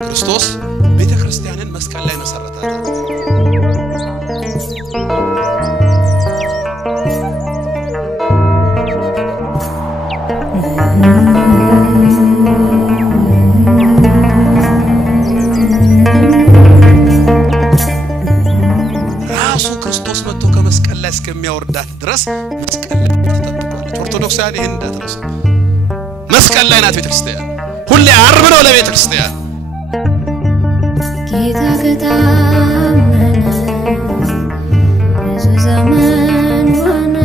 ክርስቶስ ቤተ ክርስቲያንን መስቀል ላይ መሰረታት። ራሱ ክርስቶስ መጥቶ ከመስቀል ላይ እስከሚያወርዳት ድረስ መስቀል ላይ ተጠብቋል። ኦርቶዶክሳውያን ይሄን እንዳትረሱ። መስቀል ላይ ናት ቤተ ክርስቲያን። ሁሌ ዓርብ ነው ለቤተ ክርስቲያን። ጌታ ከታመነ ብዙ ዘመን ሆነ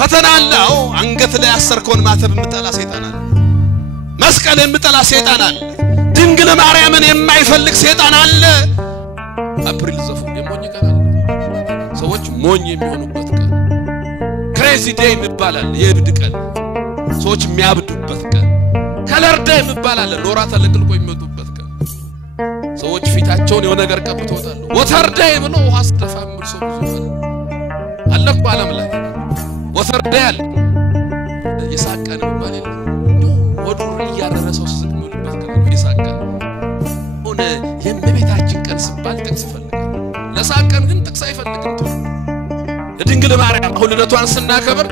ፈተና አለው። አንገት ላይ ያሰርከውን ማተብ የምጠላ ሰይጣን አለ። መስቀል የምጠላ ሰይጣን አለ። ድንግል ማርያምን የማይፈልግ ሰይጣን አለ። አፕሪል ዘፉ የሞኝ ቀን አለ። ሰዎች ሞኝ የሚሆኑበት ቀን ክሬዚ ዴይ ይባላል። የእብድ ቀን ሰዎች የሚያብዱበት ቀን ከለር ዴይ ይባላል። ኖራ ተለቅልቆ የሚወጡበት ቀን ሰዎች ፊታቸውን የሆነ ነገር ቀብተውታል። ወተር ዴይ ብሎ ውሃ አስደፋም ሰው ብዙ አለ እኮ ዓለም ላይ ወተር ዴይ አለ። የሳቀን ይባል የለ ወዱር እያረረሰው ሲዝግምበት ቀን የሳቀን ሆነ የእመቤታችን ቀን ሲባል ጥቅስ ይፈልጋል። ለሳቀን ግን ጥቅስ አይፈልግም። ለድንግል ማርያም ልደቷን ስናከብር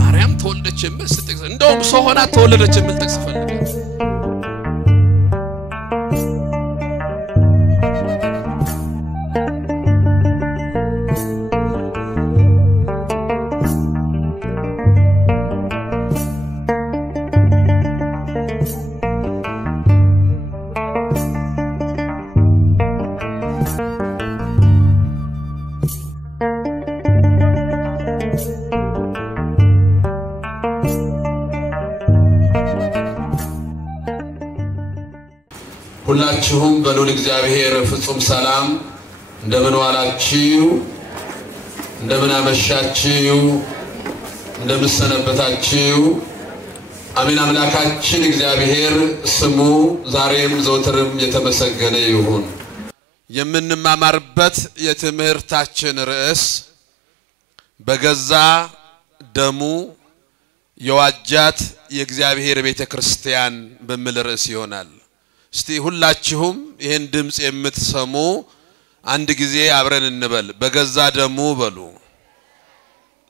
ማርያም ተወለደች የሚል ጥቅስ እንደውም ሰው ሆና ተወለደች የሚል ጥቅስ ይፈልጋል። ሁላችሁም በሉል እግዚአብሔር ፍጹም ሰላም እንደምን ዋላችሁ፣ እንደምን አመሻችሁ፣ እንደምን ሰነበታችሁ። አሜን። አምላካችን እግዚአብሔር ስሙ ዛሬም ዘወትርም የተመሰገነ ይሁን። የምንማማርበት የትምህርታችን ርዕስ በገዛ ደሙ የዋጃት የእግዚአብሔር ቤተ ክርስቲያን በሚል ርዕስ ይሆናል። እስቲ ሁላችሁም ይሄን ድምጽ የምትሰሙ አንድ ጊዜ አብረን እንበል። በገዛ ደሙ በሉ።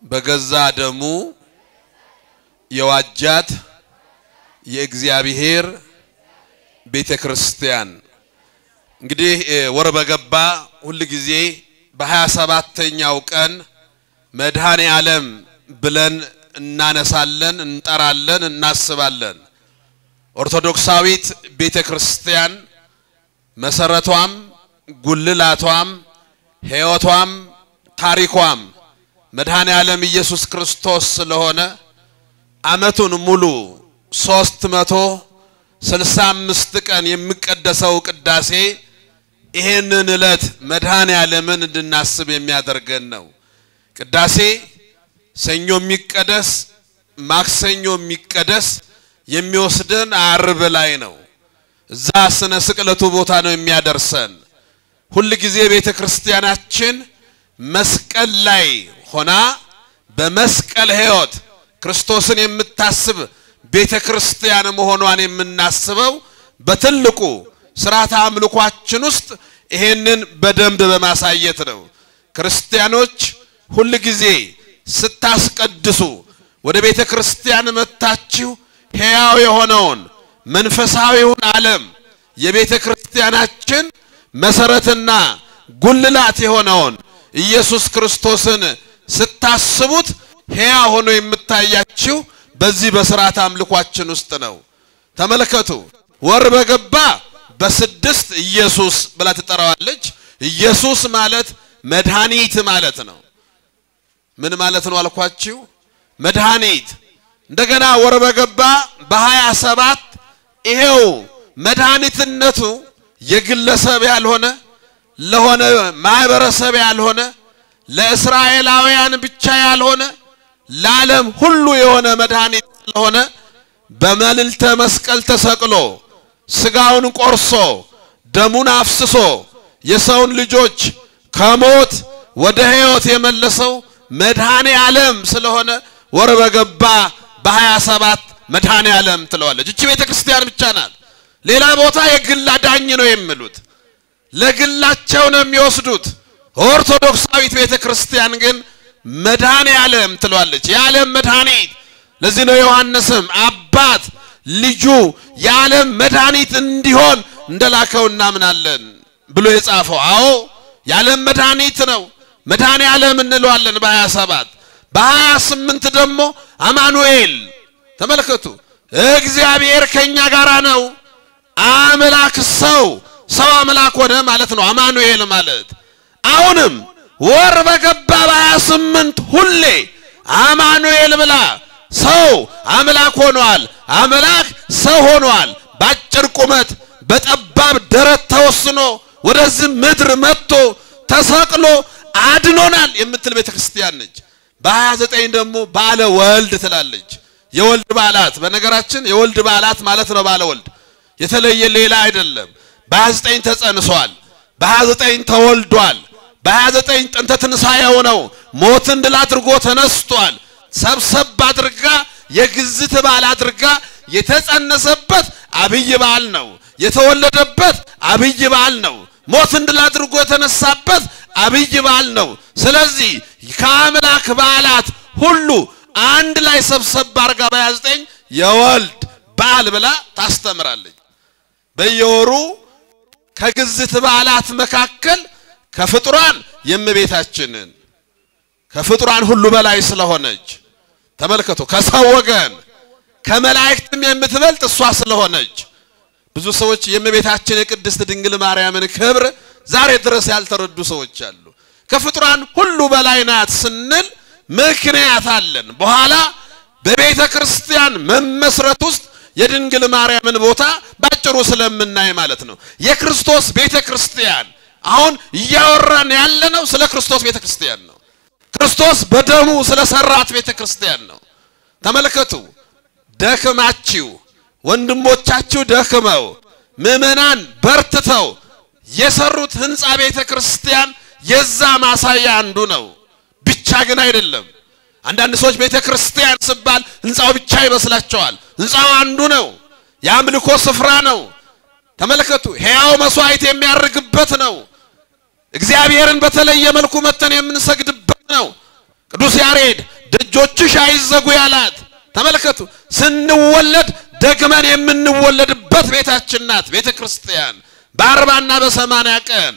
በገዛ ደሙ የዋጃት የእግዚአብሔር ቤተ ክርስቲያን። እንግዲህ ወር በገባ ሁሉ ጊዜ በ27ኛው ቀን መድኃኔ ዓለም ብለን እናነሳለን፣ እንጠራለን፣ እናስባለን። ኦርቶዶክሳዊት ቤተ ክርስቲያን መሰረቷም ጉልላቷም ሕይወቷም ታሪኳም መድኃኔ ዓለም ኢየሱስ ክርስቶስ ስለሆነ ዓመቱን ሙሉ 365 ቀን የሚቀደሰው ቅዳሴ ይሄንን ዕለት መድኃኔ ዓለምን እንድናስብ የሚያደርገን ነው። ቅዳሴ ሰኞ የሚቀደስ ማክሰኞ የሚቀደስ የሚወስደን ዓርብ ላይ ነው። እዛ ስነ ስቅለቱ ቦታ ነው የሚያደርሰን። ሁሉ ጊዜ ቤተ ክርስቲያናችን መስቀል ላይ ሆና በመስቀል ሕይወት ክርስቶስን የምታስብ ቤተ ክርስቲያን መሆኗን የምናስበው በትልቁ ሥርዓተ አምልኳችን ውስጥ ይሄንን በደንብ በማሳየት ነው። ክርስቲያኖች ሁሉ ጊዜ ስታስቀድሱ ወደ ቤተ ክርስቲያን መጣችሁ ሕያው የሆነውን መንፈሳዊውን ዓለም የቤተ ክርስቲያናችን መሰረትና ጉልላት የሆነውን ኢየሱስ ክርስቶስን ስታስቡት ሕያው ሆኖ የምታያችሁ በዚህ በሥርዓተ አምልኳችን ውስጥ ነው። ተመልከቱ። ወር በገባ በስድስት ኢየሱስ ብላ ትጠራዋለች። ኢየሱስ ማለት መድኃኒት ማለት ነው። ምን ማለት ነው አልኳችሁ? መድኃኒት። እንደገና ወር በገባ በ27 ይሄው መድኃኒትነቱ የግለሰብ ያልሆነ ለሆነ ማህበረሰብ ያልሆነ ለእስራኤላውያን ብቻ ያልሆነ ለዓለም ሁሉ የሆነ መድኃኒት ስለሆነ በመልዕልተ መስቀል ተሰቅሎ ስጋውን ቆርሶ ደሙን አፍስሶ የሰውን ልጆች ከሞት ወደ ሕይወት የመለሰው መድኃኔ ዓለም ስለሆነ ወር በገባ በ27 መድኃኔ ዓለም ትለዋለች። እቺ ቤተክርስቲያን ብቻ ናት። ሌላ ቦታ የግል አዳኝ ነው የሚሉት፣ ለግላቸው ነው የሚወስዱት። ኦርቶዶክሳዊት ቤተክርስቲያን ግን መድኃኔ ዓለም ትለዋለች፣ የዓለም መድኃኒት። ለዚህ ነው ዮሐንስም አባት ልጁ የዓለም መድኃኒት እንዲሆን እንደላከው እናምናለን ብሎ የጻፈው። አዎ የዓለም መድኃኒት ነው፣ መድኃኔ ዓለም እንለዋለን በ27። በ28 ደግሞ አማኑኤል። ተመልከቱ፣ እግዚአብሔር ከኛ ጋር ነው። አምላክ ሰው አምላክ ሆነ ማለት ነው አማኑኤል ማለት። አሁንም ወር በገባ በ28 ሁሌ አማኑኤል ብላ ሰው አምላክ ሆኗል፣ አምላክ ሰው ሆኗል። ባጭር ቁመት በጠባብ ደረት ተወስኖ ወደዚህ ምድር መጥቶ ተሰቅሎ አድኖናል የምትል ቤተክርስቲያን ነች። በ29 ደግሞ ባለ ወልድ ትላለች። የወልድ በዓላት በነገራችን የወልድ በዓላት ማለት ነው ባለ ወልድ የተለየ ሌላ አይደለም። በ29 ተጸንሷል፣ በ29 ተወልዷል፣ በ29 ጥንተ ትንሣኤው ነው። ሞትን ድል አድርጎ ተነስቷል። ሰብሰብ አድርጋ የግዝት በዓል አድርጋ የተጸነሰበት አብይ በዓል ነው። የተወለደበት አብይ በዓል ነው። ሞትን ድል አድርጎ የተነሳበት አብይ በዓል ነው። ስለዚህ ከአምላክ በዓላት ሁሉ አንድ ላይ ሰብሰብ አድርጋ በ29 የወልድ በዓል ብላ ታስተምራለች። በየወሩ ከግዝት በዓላት መካከል ከፍጡራን የእመቤታችንን ከፍጡራን ሁሉ በላይ ስለሆነች ተመልከቱ፣ ከሰው ወገን ከመላእክትም የምትበልጥ እሷ ስለሆነች ብዙ ሰዎች የእመቤታችን የቅድስት ድንግል ማርያምን ክብር ዛሬ ድረስ ያልተረዱ ሰዎች አሉ። ከፍጡራን ሁሉ በላይ ናት ስንል ምክንያት አለን። በኋላ በቤተ ክርስቲያን መመስረት ውስጥ የድንግል ማርያምን ቦታ ባጭሩ ስለምናይ ማለት ነው። የክርስቶስ ቤተ ክርስቲያን አሁን እያወራን ያለነው ስለ ክርስቶስ ቤተ ክርስቲያን ነው። ክርስቶስ በደሙ ስለሰራት ቤተ ክርስቲያን ነው። ተመልከቱ፣ ደክማችሁ ወንድሞቻችሁ ደክመው ምእመናን በርትተው የሰሩት ህንጻ ቤተ ክርስቲያን የዛ ማሳያ አንዱ ነው። ብቻ ግን አይደለም። አንዳንድ ሰዎች ቤተ ክርስቲያን ሲባል ህንጻው ብቻ ይመስላቸዋል። ህንጻው አንዱ ነው። የአምልኮ ስፍራ ነው። ተመልከቱ፣ ሕያው መስዋዕት የሚያርግበት ነው። እግዚአብሔርን በተለየ መልኩ መተን የምንሰግድበት ነው። ቅዱስ ያሬድ ደጆችሽ አይዘጉ ያላት ተመልከቱ፣ ስንወለድ ደግመን የምንወለድበት ቤታችን ናት ቤተ ክርስቲያን። በ40 እና በ80 ቀን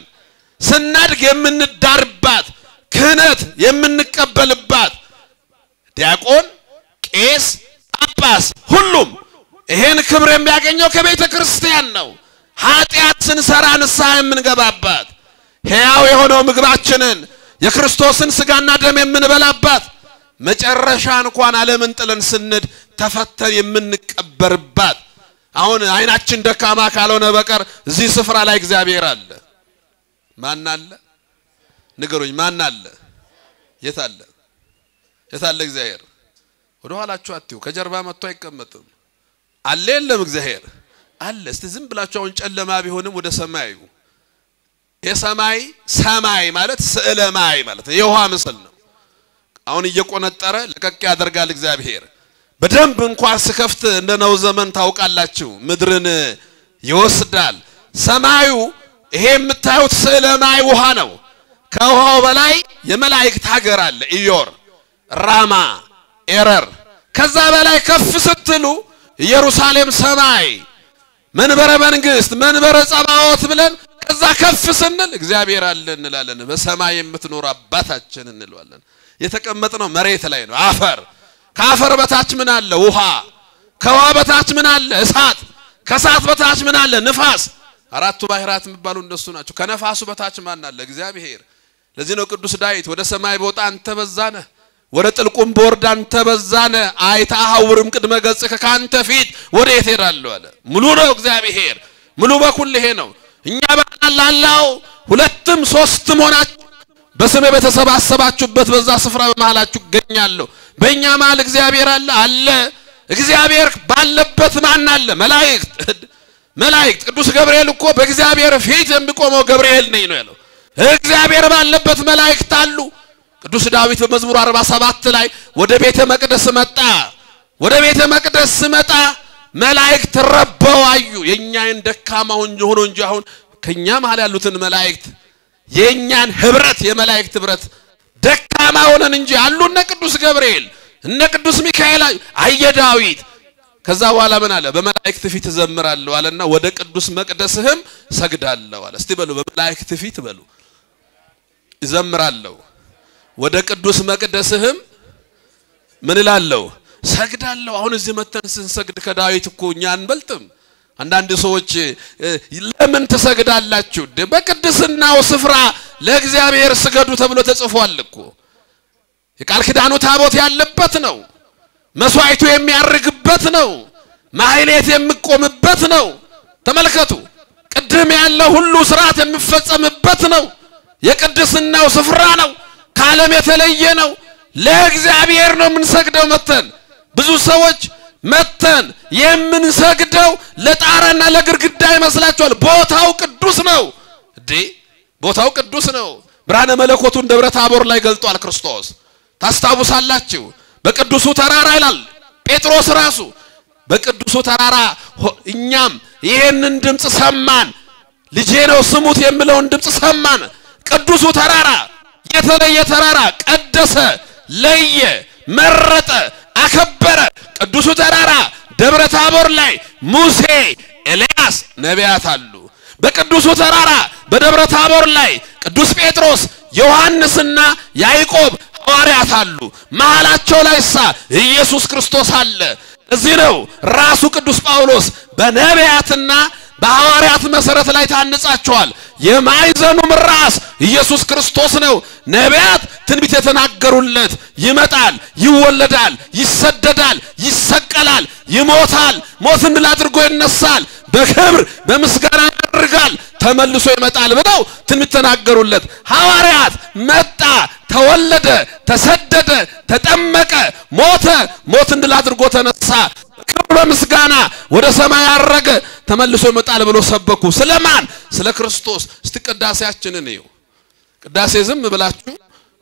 ስናድግ የምንዳርባት፣ ክህነት የምንቀበልባት፣ ዲያቆን፣ ቄስ፣ ጳጳስ ሁሉም ይሄን ክብር የሚያገኘው ከቤተ ክርስቲያን ነው። ኃጢአት ስንሰራ ንስሐ የምንገባባት፣ ሕያው የሆነው ምግባችንን የክርስቶስን ስጋና ደም የምንበላባት፣ መጨረሻ እንኳን ዓለምን ጥለን ስንድ ተፈተን የምንቀበርባት። አሁን አይናችን ደካማ ካልሆነ በቀር እዚህ ስፍራ ላይ እግዚአብሔር አለ። ማን አለ? ንገሩኝ፣ ማን አለ? የት አለ? የት አለ እግዚአብሔር? ወደ ኋላችሁ አትዩ፣ ከጀርባ መጥቶ አይቀመጥም። አለ የለም? እግዚአብሔር አለ። እስቲ ዝም ብላችሁ አሁን ጨለማ ቢሆንም ወደ ሰማዩ የሰማይ ሰማይ ማለት ስዕለ ማይ ማለት የውሃ ምስል ነው። አሁን እየቆነጠረ ለቀቅ ያደርጋል እግዚአብሔር። በደንብ እንኳን ስከፍት እንደነው ዘመን ታውቃላችሁ ምድርን ይወስዳል። ሰማዩ ይሄ የምታዩት ስዕለ ማይ ውሃ ነው። ከውሃው በላይ የመላእክት ሀገር አለ፣ ኢዮር፣ ራማ፣ ኤረር። ከዛ በላይ ከፍ ስትሉ ኢየሩሳሌም ሰማይ፣ መንበረ መንግስት፣ መንበረ ጸባዖት ብለን ከዛ ከፍ ስንል እግዚአብሔር አለ እንላለን። በሰማይ የምትኖር አባታችን እንላለን። የተቀመጥነው መሬት ላይ ነው፣ አፈር። ከአፈር በታች ምን አለ? ውሃ። ከውሃ በታች ምን አለ? እሳት። ከእሳት በታች ምን አለ? ንፋስ። አራቱ ባህራት የሚባሉ እንደሱ ናቸው። ከነፋሱ በታች ማን አለ? እግዚአብሔር። ለዚህ ነው ቅዱስ ዳዊት ወደ ሰማይ በወጣ አንተ በዛነ፣ ወደ ጥልቁም በወርድ አንተ በዛነ፣ አይታሐውርም ቅድመ ገጽከ፣ ካንተ ፊት ወዴት እሄዳለሁ አለ። ሙሉ ነው እግዚአብሔር፣ ሙሉ በኩል ይሄ ነው። እኛ በአላላው ሁለትም ሶስትም ሆናችሁ በስሜ በተሰባሰባችሁበት በዛ ስፍራ በመሃላችሁ እገኛለሁ። በእኛ መሃል እግዚአብሔር አለ። እግዚአብሔር ባለበት ማን አለ? መላእክት። ቅዱስ ገብርኤል እኮ በእግዚአብሔር ፊት የሚቆመው ገብርኤል ነኝ ነው ያለው። እግዚአብሔር ባለበት መላእክት አሉ። ቅዱስ ዳዊት በመዝሙር 47 ላይ ወደ ቤተ መቅደስ መጣ። ወደ ቤተ መቅደስ ስመጣ መላእክት ረበው አዩ የኛን ደካማውን ሆኖ እንጂ አሁን ከኛ መሃል ያሉትን መላእክት የኛን ህብረት የመላእክት ህብረት ደካማ ሆነን እንጂ አሉና ቅዱስ ገብርኤል እነ ቅዱስ ሚካኤል አየ ዳዊት ከዛ በኋላ ምን አለ በመላእክት ፊት ዘምራለሁ አለና ወደ ቅዱስ መቅደስህም ሰግዳለሁ አለ እስቲ በሉ በመላእክት ፊት በሉ ዘምራለሁ ወደ ቅዱስ መቅደስህም ምን ይላልው ሰግዳለሁ አሁን እዚህ መተን ስንሰግድ ከዳዊት እኮ እኛ አንበልጥም አንዳንድ ሰዎች ለምን ተሰግዳላችሁ በቅድስናው ስፍራ ለእግዚአብሔር ስገዱ ተብሎ ተጽፏል እኮ የቃል ኪዳኑ ታቦት ያለበት ነው መስዋዕቱ የሚያርግበት ነው ማህሌት የሚቆምበት ነው ተመልከቱ ቅድም ያለ ሁሉ ሥርዓት የሚፈጸምበት ነው የቅድስናው ስፍራ ነው ካለም የተለየ ነው ለእግዚአብሔር ነው የምንሰግደው መተን ብዙ ሰዎች መተን የምንሰግደው ለጣራና ለግርግዳ ይመስላችኋል ቦታው ቅዱስ ነው እንዴ ቦታው ቅዱስ ነው ብርሃነ መለኮቱን ደብረ ታቦር ላይ ገልጧል ክርስቶስ ታስታውሳላችሁ በቅዱሱ ተራራ ይላል ጴጥሮስ ራሱ በቅዱሱ ተራራ እኛም ይሄንን ድምጽ ሰማን ልጄ ነው ስሙት የሚለውን ድምጽ ሰማን ቅዱሱ ተራራ የተለየ ተራራ ቀደሰ ለየ መረጠ አከበረ ቅዱሱ ተራራ ደብረ ታቦር ላይ ሙሴ ኤልያስ ነቢያት አሉ በቅዱሱ ተራራ በደብረ ታቦር ላይ ቅዱስ ጴጥሮስ ዮሐንስና ያዕቆብ ሐዋርያት አሉ መሃላቸው ላይሳ ኢየሱስ ክርስቶስ አለ እዚህ ነው ራሱ ቅዱስ ጳውሎስ በነቢያትና በሐዋርያት መሰረት ላይ ታንጻቸዋል የማይዘኑም ራስ ኢየሱስ ክርስቶስ ነው ነቢያት ትንቢት የተናገሩለት ይመጣል ይወለዳል ይሰደዳል ይሰቀላል ይሞታል ሞትን ድል አድርጎ ይነሳል በክብር በምስጋና ያርጋል ተመልሶ ይመጣል ብለው ትንቢት ተናገሩለት ሐዋርያት መጣ ተወለደ ተሰደደ ተጠመቀ ሞተ ሞትን ድል አድርጎ ተነሳ ክብር በምስጋና ወደ ሰማይ ያረገ ተመልሶ ይመጣል ብሎ ሰበኩ ስለማን ስለ ክርስቶስ استقداسያችንን ነው ቅዳሴ ዝም ብላችሁ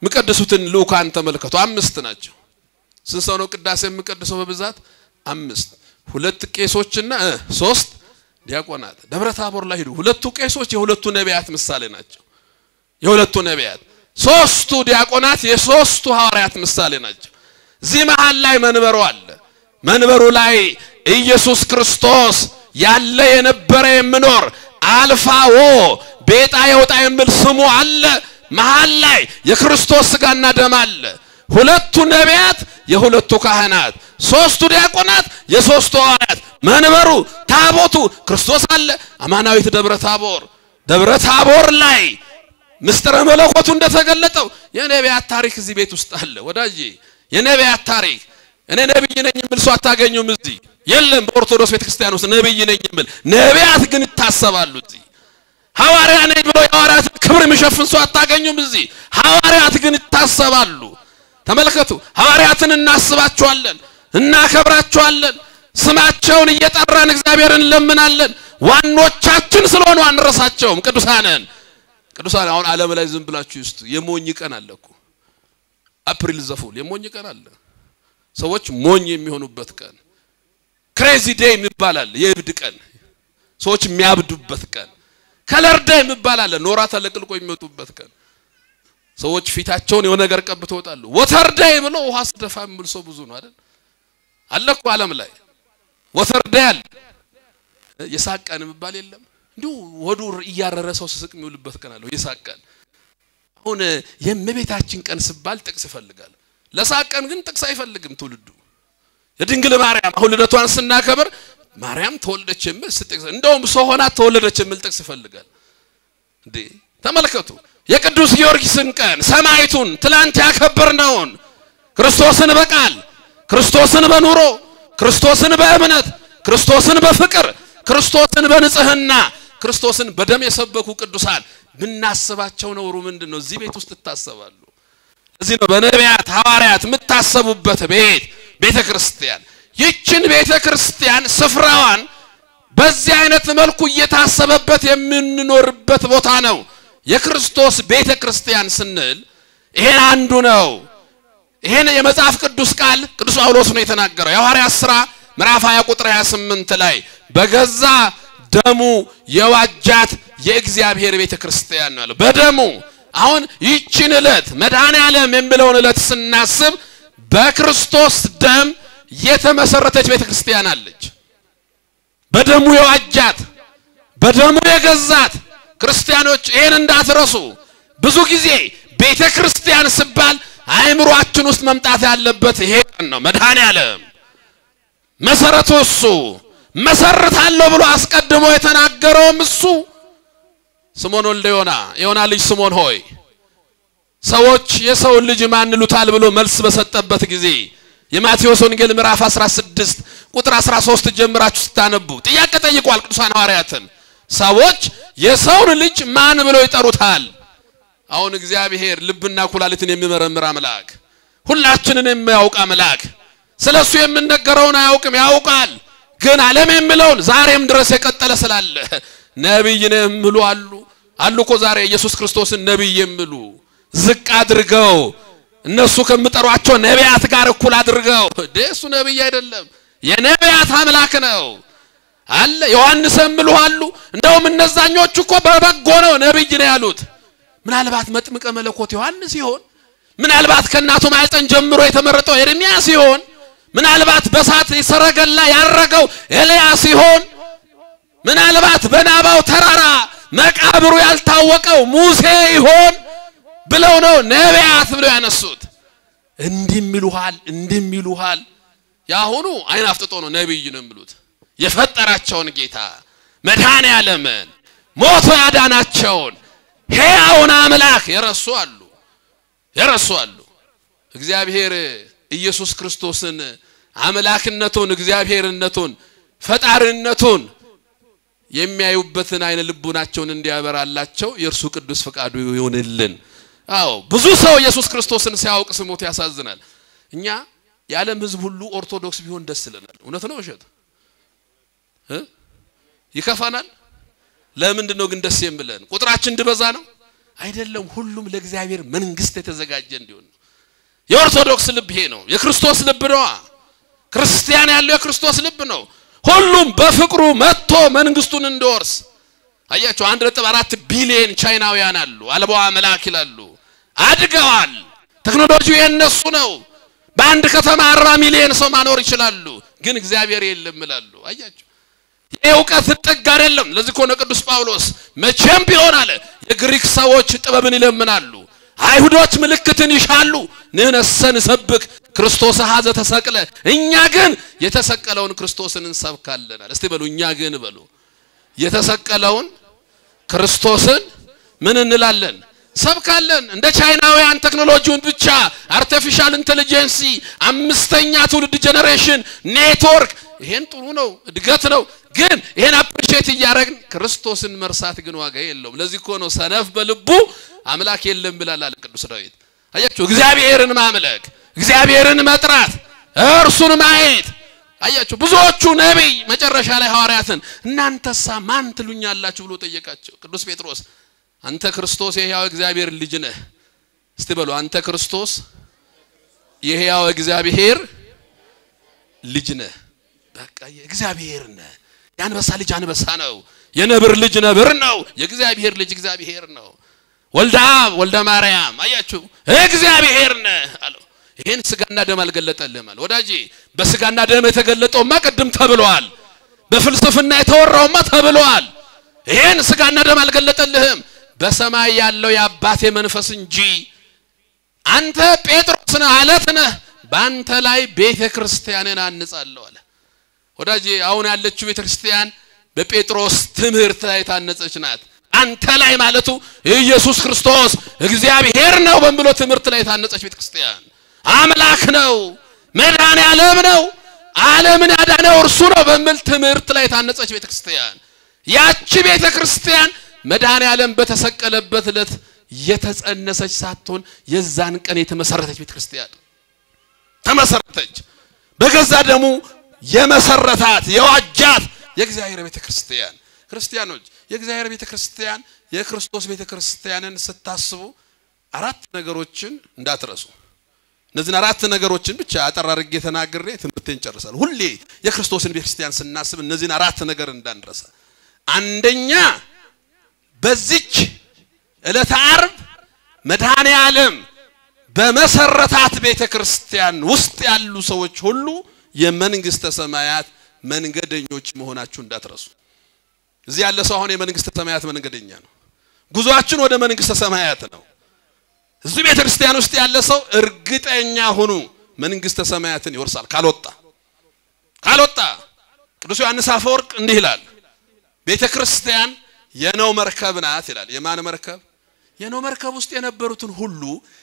ምቀድሱትን ሉካን ተመልከቱ 5 ናቸው ስንት ነው ቅዳሴ ምቀድሰው በብዛት 5 ሁለት ቄሶችና 3 ዲያቆናት ደብረ ታቦር ላይ ሄዱ ሁለቱ ቄሶች የሁለቱ ነቢያት ምሳሌ ናቸው የሁለቱ ነቢያት ሶስቱ ዲያቆናት የሶስቱ ሐዋርያት ምሳሌ ናቸው እዚህ መሃል ላይ መንበሩ አለ መንበሩ ላይ ኢየሱስ ክርስቶስ ያለ የነበረ የምኖር አልፋዎ ቤታ የወጣ የሚል ስሙ አለ መሃል ላይ የክርስቶስ ሥጋና ደም አለ ሁለቱ ነቢያት የሁለቱ ካህናት ሶስቱ ዲያቆናት የሶስቱ ሐዋርያት መንበሩ ታቦቱ ክርስቶስ አለ አማናዊት ደብረ ታቦር ላይ ምስጢረ መለኮቱ እንደተገለጠው የነቢያት ታሪክ እዚህ ቤት ውስጥ አለ ወዳጄ የነቢያት ታሪክ እኔ ነብይ ነኝ የሚል ሰው አታገኙም እዚህ የለም በኦርቶዶክስ ቤተክርስቲያን ውስጥ ነብይ ነኝ የሚል ነቢያት ግን ይታሰባሉ እዚህ ሐዋርያ ነኝ ብሎ የሐዋርያት ክብር የሚሸፍን ሰው አታገኙም እዚህ ሐዋርያት ግን ይታሰባሉ ተመልከቱ ሐዋርያትን እናስባቸዋለን እናከብራቸዋለን ስማቸውን እየጠራን እግዚአብሔርን ለምናለን ዋኖቻችን ስለሆኑ አንረሳቸውም ቅዱሳን አሁን ዓለም ላይ ዝም ብላችሁ ይስጡ የሞኝ ቀን አለኩ አፕሪል ዘፉል የሞኝ ቀን አለ ሰዎች ሞኝ የሚሆኑበት ቀን ክሬዚ ዴይ የሚባላል የእብድ ቀን ሰዎች የሚያብዱበት ቀን ከለር ዴይ የሚባላል ኖራ ተለቅልቆ የሚወጡበት ቀን ሰዎች ፊታቸውን የሆነ ነገር ቀብተው ወጣሉ ወተር ዴይ ብሎ ውሃ ስደፋ የሚል ሰው ብዙ ነው አይደል አለኩ ዓለም ላይ ወተር ዴይ አለ የሳቀን የሚባል የለም እንዲሁ ወዱር እያረረ ሰው ስስቅ የሚውልበት ቀን አለው የሳቀን አሁን የእመቤታችን ቀን ሲባል ጥቅስ ይፈልጋል ለሳቀን ግን ጥቅስ አይፈልግም ትውልዱ የድንግል ማርያም አሁን ልደቷን ስናከብር ማርያም ተወለደች የሚል ጥቅስ እንደውም ሰው ሆና ተወለደች የሚል ጥቅስ ይፈልጋል እንዴ ተመልከቱ የቅዱስ ጊዮርጊስን ቀን ሰማይቱን ትላንት ያከበርነውን ክርስቶስን በቃል ክርስቶስን በኑሮ ክርስቶስን በእምነት ክርስቶስን በፍቅር ክርስቶስን በንጽህና ክርስቶስን በደም የሰበኩ ቅዱሳን ብናስባቸው ነው ምንድነው እዚህ ቤት ውስጥ ተታሰባሉ እዚህ ነው በነቢያት ሐዋርያት የምታሰቡበት ቤተ ክርስቲያን ይችን ቤተ ክርስቲያን ስፍራዋን በዚህ አይነት መልኩ እየታሰበበት የምንኖርበት ቦታ ነው የክርስቶስ ቤተ ክርስቲያን ስንል ይሄ አንዱ ነው ይሄን የመጽሐፍ ቅዱስ ቃል ቅዱስ ጳውሎስ ነው የተናገረው የሐዋርያት ሥራ ምዕራፍ 20 ቁጥር 28 ላይ በገዛ ደሙ የዋጃት የእግዚአብሔር ቤተክርስቲያን ነው ያለው በደሙ አሁን ይህችን ዕለት መድኃኔዓለም የሚለውን ዕለት ስናስብ በክርስቶስ ደም የተመሰረተች ቤተክርስቲያን አለች በደሙ የዋጃት በደሙ የገዛት ክርስቲያኖች ይሄን እንዳትረሱ ብዙ ጊዜ ቤተክርስቲያን ሲባል አይምሮአችን ውስጥ መምጣት ያለበት ይሄ ነው መድኃኔዓለም መሰረቱ እሱ መሰረታለሁ ብሎ አስቀድሞ የተናገረው እሱ ስምዖን ወልደ ዮና ልጅ ስምዖን ሆይ ሰዎች የሰው ልጅ ማን ይሉታል ብሎ መልስ በሰጠበት ጊዜ የማቴዎስ ወንጌል ምዕራፍ 16 ቁጥር 13 ጀምራችሁ ስታነቡ ጥያቄ ጠይቋል ቅዱሳን ሐዋርያትን ሰዎች የሰው ልጅ ማን ብሎ ይጠሩታል አሁን እግዚአብሔር ልብና ኩላሊትን የሚመረምር አምላክ ሁላችንን የሚያውቅ አምላክ ስለሱ የምንነገረውን አያውቅም ያውቃል ግን ዓለም የሚለውን ዛሬም ድረስ የቀጠለ ስላለ ነብይ ነው የሚሉ አሉ እኮ ዛሬ ኢየሱስ ክርስቶስን ነብይ የሚሉ ዝቅ አድርገው እነሱ ከመጠሯቸው ነቢያት ጋር እኩል አድርገው ደሱ ነብይ አይደለም የነቢያት አምላክ ነው አለ ዮሐንስ የሚሉ አሉ እንደውም እነዛኞቹ እኮ በበጎ ነው ነብይ ነው ያሉት ምናልባት መጥምቀ መለኮት ዮሐንስ ይሆን ምናልባት ከናቱ ማይፀን ጀምሮ የተመረጠው ኤርሚያስ ይሆን ምናልባት በሳት ሰረገላ ያረገው ኤልያስ ይሆን ምናልባት በናባው ተራራ መቃብሩ ያልታወቀው ሙሴ ይሆን ብለው ነው ነቢያት ብለው ያነሱት እንዲሚሉሃል ያሁኑ አይን አፍጥጦ ነው ነብይ ነው የሚሉት የፈጠራቸውን ጌታ መድኃኔዓለምን ሞቶ ያዳናቸውን ሕያውን አምላክ የረሱ አሉ እግዚአብሔር ኢየሱስ ክርስቶስን አምላክነቱን እግዚአብሔርነቱን ፈጣሪነቱን የሚያዩበትን አይነ ልቡናቸውን እንዲያበራላቸው የእርሱ ቅዱስ ፈቃዱ ይሁንልን አዎ ብዙ ሰው ኢየሱስ ክርስቶስን ሲያውቅ ስሞት ያሳዝናል እኛ የዓለም ሕዝብ ሁሉ ኦርቶዶክስ ቢሆን ደስ ይለናል እውነት ነው እሸት ይከፋናል ለምንድን ነው ግን ደስ የሚለን ቁጥራችን እንድበዛ ነው አይደለም ሁሉም ለእግዚአብሔር መንግስት የተዘጋጀ እንዲሆን ነው የኦርቶዶክስ ልብ ይሄ ነው የክርስቶስ ልብ ነው ክርስቲያን ያለው የክርስቶስ ልብ ነው ሁሉም በፍቅሩ መጥቶ መንግስቱን እንዲወርስ አያችሁ 1.4 ቢሊዮን ቻይናውያን አሉ አልባው አምላክ ይላሉ አድገዋል ቴክኖሎጂው የነሱ ነው በአንድ ከተማ 40 ሚሊዮን ሰው ማኖር ይችላሉ ግን እግዚአብሔር የለም ይላሉ አያችሁ የእውቀት ጥግ አይደለም ለዚህ ኮነ ቅዱስ ጳውሎስ መቼም ቢሆን አለ የግሪክ ሰዎች ጥበብን ይለምናሉ አይሁዶች ምልክትን ይሻሉ ነነሰን ሰብክ ክርስቶስ ሀዘ ተሰቅለ እኛ ግን የተሰቀለውን ክርስቶስን እንሰብካለን እስቲ በሉ እኛ ግን በሉ የተሰቀለውን ክርስቶስን ምን እንላለን ሰብካለን እንደ ቻይናውያን ቴክኖሎጂውን ብቻ አርቲፊሻል ኢንተለጀንሲ አምስተኛ ትውልድ ጄነሬሽን ኔትወርክ ይሄን ጥሩ ነው እድገት ነው ግን ይሄን አፕሪሺየት ያያረግን ክርስቶስን መርሳት ግን ዋጋ የለውም ለዚህ እኮ ነው ሰነፍ በልቡ አምላክ የለም ብላል ቅዱስ ዳዊት አያችሁ እግዚአብሔርን ማምለክ እግዚአብሔርን መጥራት እርሱን ማየት አያችሁ ብዙዎቹ ነብይ መጨረሻ ላይ ሐዋርያትን እናንተሳ ማን ትሉኛላችሁ ብሎ ጠየቃቸው ቅዱስ ጴጥሮስ አንተ ክርስቶስ የሕያው እግዚአብሔር ልጅ ነህ እስቲ በሉ አንተ ክርስቶስ የሕያው እግዚአብሔር ልጅ ነህ በቃ የእግዚአብሔር ነህ ያንበሳ ልጅ አንበሳ ነው የነብር ልጅ ነብር ነው የእግዚአብሔር ልጅ እግዚአብሔር ነው ወልደ ማርያም አያችሁ እግዚአብሔር ነህ አለው ይሄን ስጋና ደም አልገለጠልህም ማለት ወዳጄ በስጋና ደም የተገለጠውማ ቀድም ተብሏል በፍልስፍና የተወራውማ ተብሏል ይሄን ስጋና ደም አልገለጠልህም በሰማይ ያለው የአባቴ መንፈስ እንጂ አንተ ጴጥሮስ ነህ አለት ነህ ባንተ ላይ ቤተክርስቲያንን አንጻለሁ አለ ወዳጄ አሁን ያለችው ቤተክርስቲያን በጴጥሮስ ትምህርት ላይ ታነጸች ናት አንተ ላይ ማለቱ ኢየሱስ ክርስቶስ እግዚአብሔር ነው በሚለው ትምህርት ላይ ታነጸች ቤተክርስቲያን አምላክ ነው መድኃኔዓለም ነው ዓለምን ያዳነው እርሱ ነው በሚል ትምህርት ላይ ታነጸች ቤተክርስቲያን ያቺ ቤተክርስቲያን መድኃኔዓለም በተሰቀለበት ዕለት የተጸነሰች ሳትሆን የዛን ቀን የተመሰረተች ቤተክርስቲያን ተመሰረተች በገዛ ደሙ የመሰረታት የዋጃት የእግዚአብሔር ቤተክርስቲያን ክርስቲያኖች የእግዚአብሔር ቤተክርስቲያን የክርስቶስ ቤተክርስቲያንን ስታስቡ አራት ነገሮችን እንዳትረሱ እነዚህ አራት ነገሮችን ብቻ አጠራርጌ ተናግሬ ትምህርቴን ጨርሳለሁ። ሁሌ የክርስቶስን ቤተክርስቲያን ስናስብ እነዚህን አራት ነገር እንዳንረሳ። አንደኛ በዚች ዕለተ ዓርብ መድኃኔ ዓለም በመሰረታት ቤተክርስቲያን ውስጥ ያሉ ሰዎች ሁሉ የመንግስተ ሰማያት መንገደኞች መሆናችሁ እንዳትረሱ። እዚህ ያለ ሰው አሁን የመንግስተ ሰማያት መንገደኛ ነው። ጉዟችን ወደ መንግስተ ሰማያት ነው። እዚህ ቤተክርስቲያን ውስጥ ያለ ሰው እርግጠኛ ሆኖ መንግስተ ሰማያትን ይወርሳል ካልወጣ ቅዱስ ዮሐንስ አፈወርቅ እንዲህ ይላል ቤተክርስቲያን የኖህ መርከብ ናት ይላል። የማን መርከብ? የኖህ መርከብ ውስጥ የነበሩትን ሁሉ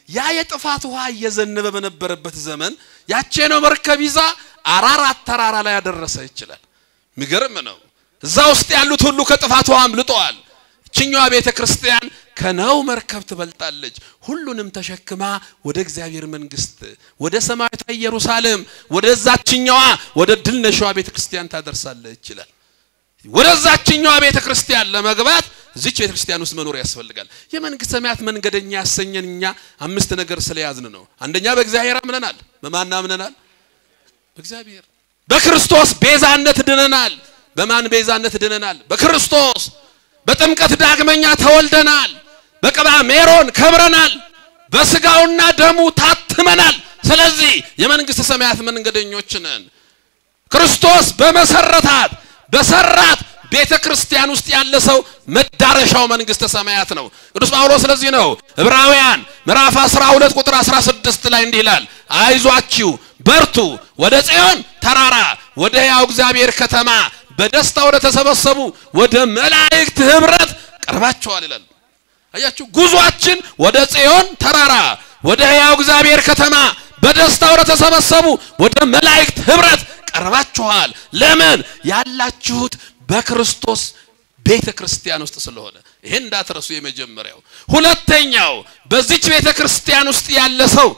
ያ የጥፋት ውሃ እየዘነበ በነበረበት ዘመን ያቺ የኖህ መርከብ ይዛ አራራት ተራራ ላይ ያደረሰ ይችላል። የሚገርም ነው። እዛ ውስጥ ያሉት ሁሉ ከጥፋት ውሃ አምልጠዋል። እቺኛዋ ቤተክርስቲያን ከኖህ መርከብ ትበልጣለች። ሁሉንም ተሸክማ ወደ እግዚአብሔር መንግስት ወደ ሰማያዊቷ ኢየሩሳሌም ወደዛችኛዋ ወደ ድል ነሽዋ ቤተክርስቲያን ታደርሳለች ይችላል። ወደዛችኛዋ ቤተክርስቲያን ለመግባት እዚች ቤተክርስቲያን ውስጥ መኖር ያስፈልጋል። የመንግስተ ሰማያት መንገደኛ ያሰኘንኛ አምስት ነገር ስለያዝን ነው። አንደኛ በእግዚአብሔር አምነናል። በማን አምነናል? በእግዚአብሔር። በክርስቶስ ቤዛነት ድነናል። በማን ቤዛነት ድነናል? በክርስቶስ። በጥምቀት ዳግመኛ ተወልደናል። በቅባ ሜሮን ከብረናል። በስጋውና ደሙ ታትመናል። ስለዚህ የመንግስተ ሰማያት መንገደኞች ነን። ክርስቶስ በሰራት ቤተክርስቲያን ውስጥ ያለ ሰው መዳረሻው መንግስተ ሰማያት ነው። ቅዱስ ጳውሎስ ስለዚህ ነው ዕብራውያን ምዕራፍ 12 ቁጥር 16 ላይ እንዲህ ይላል አይዟችሁ በርቱ ወደ ጽዮን ተራራ ወደ ሕያው እግዚአብሔር ከተማ በደስታ ወደ ተሰበሰቡ ወደ መላእክት ህብረት ቀርባችኋል ይላል። አያችሁ ጉዟችን ወደ ጽዮን ተራራ ወደ ሕያው እግዚአብሔር ከተማ በደስታ ወደ ተሰበሰቡ ወደ መላእክት ህብረት ቀርባችኋል። ለምን? ያላችሁት በክርስቶስ ቤተክርስቲያን ውስጥ ስለሆነ። ይሄን እንዳትረሱ የመጀመሪያው። ሁለተኛው በዚች ቤተክርስቲያን ውስጥ ያለ ሰው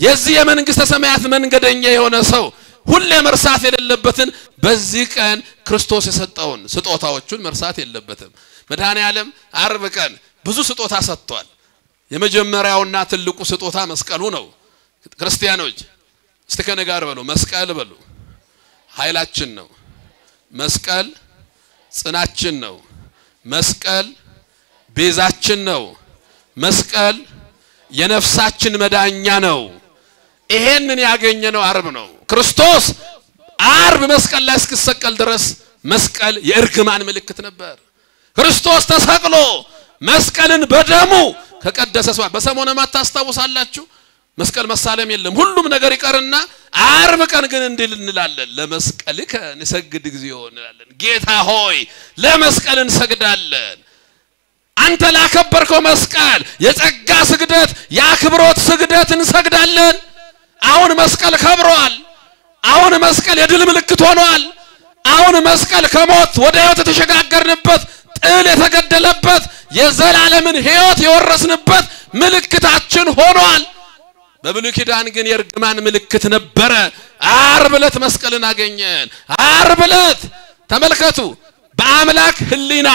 የዚህ የመንግስተ ሰማያት መንገደኛ የሆነ ሰው ሁሌ መርሳት የሌለበትን በዚህ ቀን ክርስቶስ የሰጠውን ስጦታዎቹን መርሳት የለበትም። መድኃኔ ዓለም ዓርብ ቀን ብዙ ስጦታ ሰጥቷል። የመጀመሪያውና ትልቁ ስጦታ መስቀሉ ነው። ክርስቲያኖች እስቲ ከኔ ጋር በሉ መስቀል በሉ። ኃይላችን ነው። መስቀል ጽናችን ነው። መስቀል ቤዛችን ነው። መስቀል የነፍሳችን መዳኛ ነው። ይሄንን ያገኘነው ዓርብ ነው። ክርስቶስ ዓርብ መስቀል ላይ እስኪሰቀል ድረስ መስቀል የእርግማን ምልክት ነበር። ክርስቶስ ተሰቅሎ መስቀልን በደሙ ከቀደሰ ሰው በሰሞነ ሕማማት ታስታውሳላችሁ። መስቀል መሳለም የለም ሁሉም ነገር ይቀርና ዓርብ ቀን ግን እንዲል እንላለን ለመስቀልከ ንሰግድ እግዚኦ እንላለን። ጌታ ሆይ ለመስቀል እንሰግዳለን። አንተ ላከበርከው መስቀል የጸጋ ስግደት የአክብሮት ስግደት እንሰግዳለን። አሁን መስቀል ከብሯል። አሁን መስቀል የድል ምልክት ሆኗል። አሁን መስቀል ከሞት ወደ ሕይወት የተሸጋገርንበት ጥል የተገደለበት የዘላለምን ሕይወት የወረስንበት ምልክታችን ሆኗል። በብሉይ ኪዳን ግን የርግማን ምልክት ነበረ። ዓርብ ዕለት መስቀልን አገኘን። ዓርብ ዕለት ተመልከቱ በአምላክ ሕሊና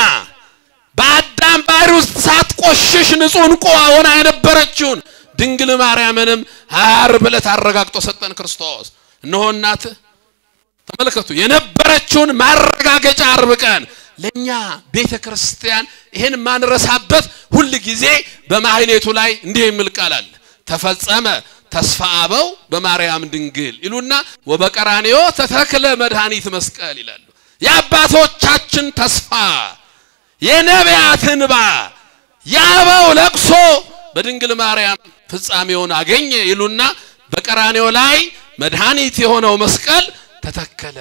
በአዳም ባሕርይ ውስጥ ሳትቆሽሽ ንጹህ ዕንቁ ሆና የነበረችውን ድንግል ማርያምንም ዓርብ ዕለት አረጋግጦ ሰጠን ክርስቶስ። እነሆ እናትህ ተመልከቱ የነበረችውን ማረጋገጫ ዓርብ ቀን ለኛ ቤተክርስቲያን ይሄን ማንረሳበት ሁሉ ጊዜ በማህሌቱ ላይ እንዲህ የሚል ቃል አለ ተፈጸመ ተስፋ አበው በማርያም ድንግል ይሉና ወበቀራንዮ ተተክለ መድኃኒት መስቀል ይላሉ። የአባቶቻችን ተስፋ የነቢያት እንባ ያበው ለቅሶ በድንግል ማርያም ፍጻሜውን አገኘ ይሉና በቀራንዮ ላይ መድኃኒት የሆነው መስቀል ተተከለ።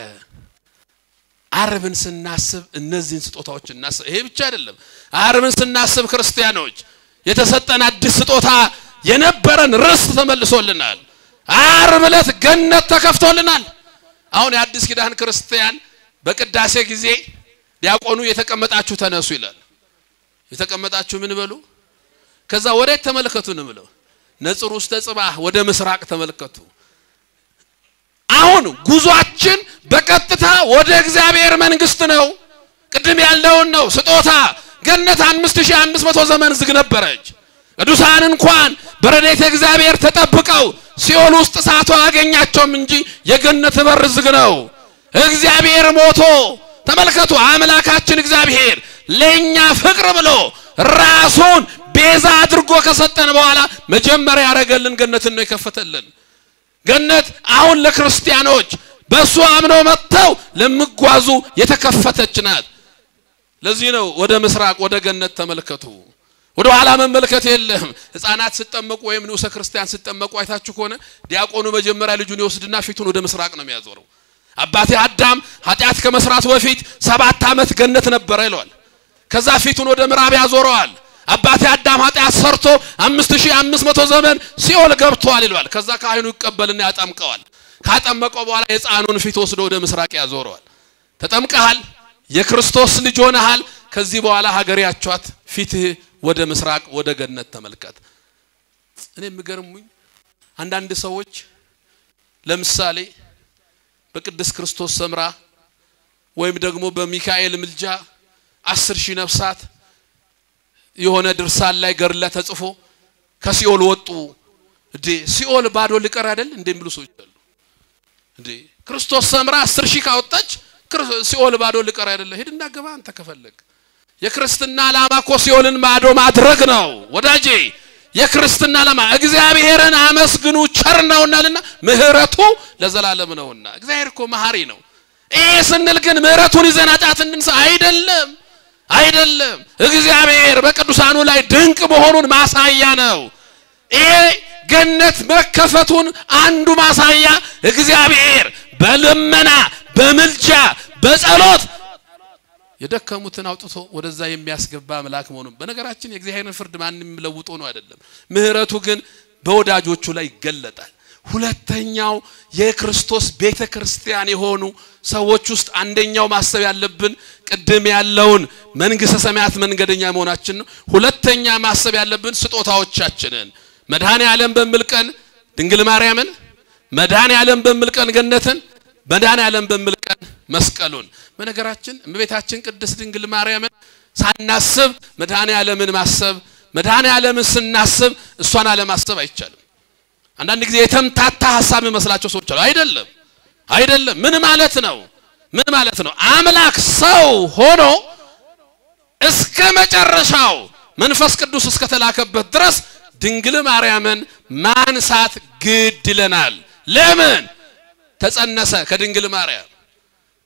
ዓርብን ስናስብ እነዚህን ስጦታዎች እናስብ። ይሄ ብቻ አይደለም። ዓርብን ስናስብ ክርስቲያኖች የተሰጠን አዲስ ስጦታ የነበረን ርስት ተመልሶልናል። ዓርብ ዕለት ገነት ተከፍቶልናል። አሁን የአዲስ ኪዳን ክርስቲያን በቅዳሴ ጊዜ ዲያቆኑ የተቀመጣችሁ ተነሱ ይላል። የተቀመጣችሁ ምን በሉ? ከዛ ወዴት ተመልከቱ ነው ብለው ነጽሩ ውስጥ ተጽባህ ወደ ምስራቅ ተመልከቱ። አሁን ጉዟችን በቀጥታ ወደ እግዚአብሔር መንግስት ነው። ቅድም ያለውን ነው ስጦታ። ገነት 5500 ዘመን ዝግ ነበረች። ቅዱሳን እንኳን በረድኤተ እግዚአብሔር ተጠብቀው ሲኦል ውስጥ እሳቱ አያገኛቸውም እንጂ የገነት በር ዝግ ነው። እግዚአብሔር ሞቶ ተመልከቱ አምላካችን እግዚአብሔር ለኛ ፍቅር ብሎ ራሱን ቤዛ አድርጎ ከሰጠን በኋላ መጀመሪያ ያረገልን ገነትን ነው የከፈተልን። ገነት አሁን ለክርስቲያኖች በሱ አምነው መጥተው ለምጓዙ የተከፈተች ናት። ለዚህ ነው ወደ ምስራቅ ወደ ገነት ተመልከቱ። ወደ ኋላ መመልከት የለም። ሕፃናት ሲጠመቁ ወይም ንዑሰ ክርስቲያን ሲጠመቁ አይታችሁ ከሆነ ዲያቆኑ መጀመሪያ ልጁን ይወስድና ፊቱን ወደ ምስራቅ ነው የሚያዞረው። አባቴ አዳም ኃጢአት ከመስራት በፊት 7 ዓመት ገነት ነበር ይላል። ከዛ ፊቱን ወደ ምዕራብ ያዞረዋል። አባቴ አዳም ኃጢአት ሰርቶ 5500 ዘመን ሲኦል ገብቷል ይላል። ከዛ ካህኑ ይቀበልና ያጠምቀዋል። ካጠመቀው በኋላ የሕፃኑን ፊት ወስዶ ወደ ምስራቅ ያዞረዋል። ተጠምቀሃል፣ የክርስቶስ ልጅ ሆነሃል። ከዚህ በኋላ ሀገር ያቻት ፊትህ ወደ ምስራቅ ወደ ገነት ተመልከት። እኔ ምገርሙኝ አንዳንድ ሰዎች ለምሳሌ በቅዱስ ክርስቶስ ሰምራ ወይም ደግሞ በሚካኤል ምልጃ 10,000 ነፍሳት የሆነ ድርሳን ላይ ገርላ ተጽፎ ከሲኦል ወጡ እንዴ ሲኦል ባዶ ሊቀር አይደል እንደሚሉ ሰዎች አሉ። እንዴ ክርስቶስ ሰምራ 10,000 ካወጣች ሲኦል ባዶ ሊቀር አይደል? ሄድና ገባ አንተ ከፈለክ። የክርስትና ዓላማ እኮ ሲኦልን ባዶ ማድረግ ነው ወዳጄ። የክርስትና ዓላማ እግዚአብሔርን አመስግኑ ቸር ነውናልና ምህረቱ ለዘላለም ነውና። እግዚአብሔር እኮ መሐሪ ነው። ስንል ግን ምህረቱን ይዘን ኃጢአት እንድንሰራ አይደለም። እግዚአብሔር በቅዱሳኑ ላይ ድንቅ መሆኑን ማሳያ ነው። ገነት መከፈቱን አንዱ ማሳያ እግዚአብሔር በልመና በምልጃ በጸሎት የደከሙትን አውጥቶ ወደዛ የሚያስገባ አምላክ መሆኑን። በነገራችን የእግዚአብሔርን ፍርድ ማንንም ለውጦ ነው አይደለም። ምህረቱ ግን በወዳጆቹ ላይ ይገለጣል። ሁለተኛው የክርስቶስ ቤተክርስቲያን የሆኑ ሰዎች ውስጥ አንደኛው ማሰብ ያለብን ቅድም ያለውን መንግስተ ሰማያት መንገደኛ መሆናችን ነው። ሁለተኛ ማሰብ ያለብን ስጦታዎቻችንን መድኃኔ ዓለም በሚል ቀን ድንግል ማርያምን፣ መድኃኔ ዓለም በሚል ቀን ገነትን፣ መድኃኔ ዓለም በሚል ቀን መስቀሉን። በነገራችን እመቤታችን ቅድስት ድንግል ማርያምን ሳናስብ መድኃኔ ዓለምን ማሰብ፣ መድኃኔ ዓለምን ስናስብ እሷን አለማሰብ አይቻልም። አንዳንድ ጊዜ የተምታታ ሐሳብ መስላቸው ሰዎች አሉ። አይደለም ምን ማለት ነው? አምላክ ሰው ሆኖ እስከ መጨረሻው መንፈስ ቅዱስ እስከ ተላከበት ድረስ ድንግል ማርያምን ማንሳት ግድ ይለናል። ለምን? ተጸነሰ ከድንግል ማርያም፣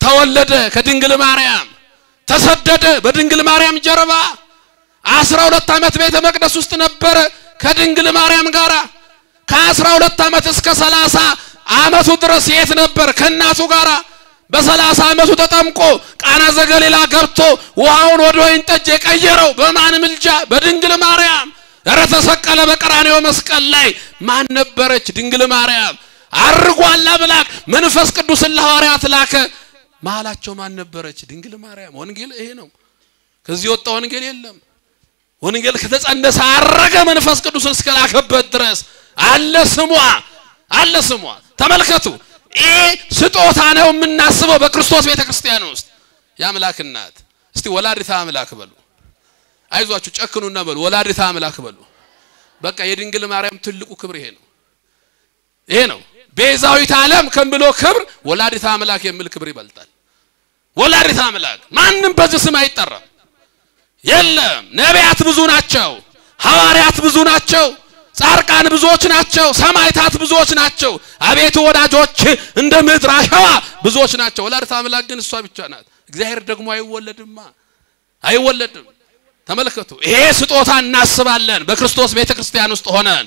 ተወለደ ከድንግል ማርያም፣ ተሰደደ በድንግል ማርያም ጀርባ፣ 12 ዓመት ቤተ መቅደስ ውስጥ ነበረ ከድንግል ማርያም ጋራ። ከ12 ዓመት እስከ 30 ዓመቱ ድረስ የት ነበር? ከናቱ ጋራ። በ30 ዓመቱ ተጠምቆ ቃና ዘገሊላ ገብቶ ውሃውን ወደ ወይን ጠጅ የቀየረው በማን ምልጃ? በድንግል ማርያም። ተሰቀለ በቀራንዮ መስቀል ላይ ማን ነበረች? ድንግል ማርያም። አርጓል አምላክ መንፈስ ቅዱስን ለሐዋርያት ላከ። መሃላቸው ማን ነበረች? ድንግል ማርያም። ወንጌል ይሄ ነው። ከዚህ ወጣ ወንጌል የለም። ወንጌል ከተጸነሰ አረገ መንፈስ ቅዱስን እስከላከበት ድረስ አለ ስሟ። ተመልከቱ ስጦታ ነው የምናስበው በክርስቶስ ቤተክርስቲያን ውስጥ። የአምላክ እናት እስቲ ወላዲተ አምላክ በሉ። አይዟችሁ ጨክኑና በሉ ወላዲተ አምላክ በሉ። በቃ የድንግል ማርያም ትልቁ ክብር ይሄ ነው። ቤዛዊት ዓለም ከንብሎ ክብር ወላዲተ አምላክ የሚል ክብር ይበልጣል። ወላዲተ አምላክ ማንንም በዚህ ስም አይጠራም። የለም ነቢያት ብዙ ናቸው፣ ሐዋርያት ብዙ ናቸው፣ ጻድቃን ብዙዎች ናቸው፣ ሰማዕታት ብዙዎች ናቸው፣ አቤቱ ወዳጆች እንደ ምድር አሸዋ ብዙዎች ናቸው። ወላዲተ አምላክ ግን እሷ ብቻ ናት። እግዚአብሔር ደግሞ አይወለድም። ተመልከቱ ይሄ ስጦታ እናስባለን በክርስቶስ ቤተክርስቲያን ውስጥ ሆነን።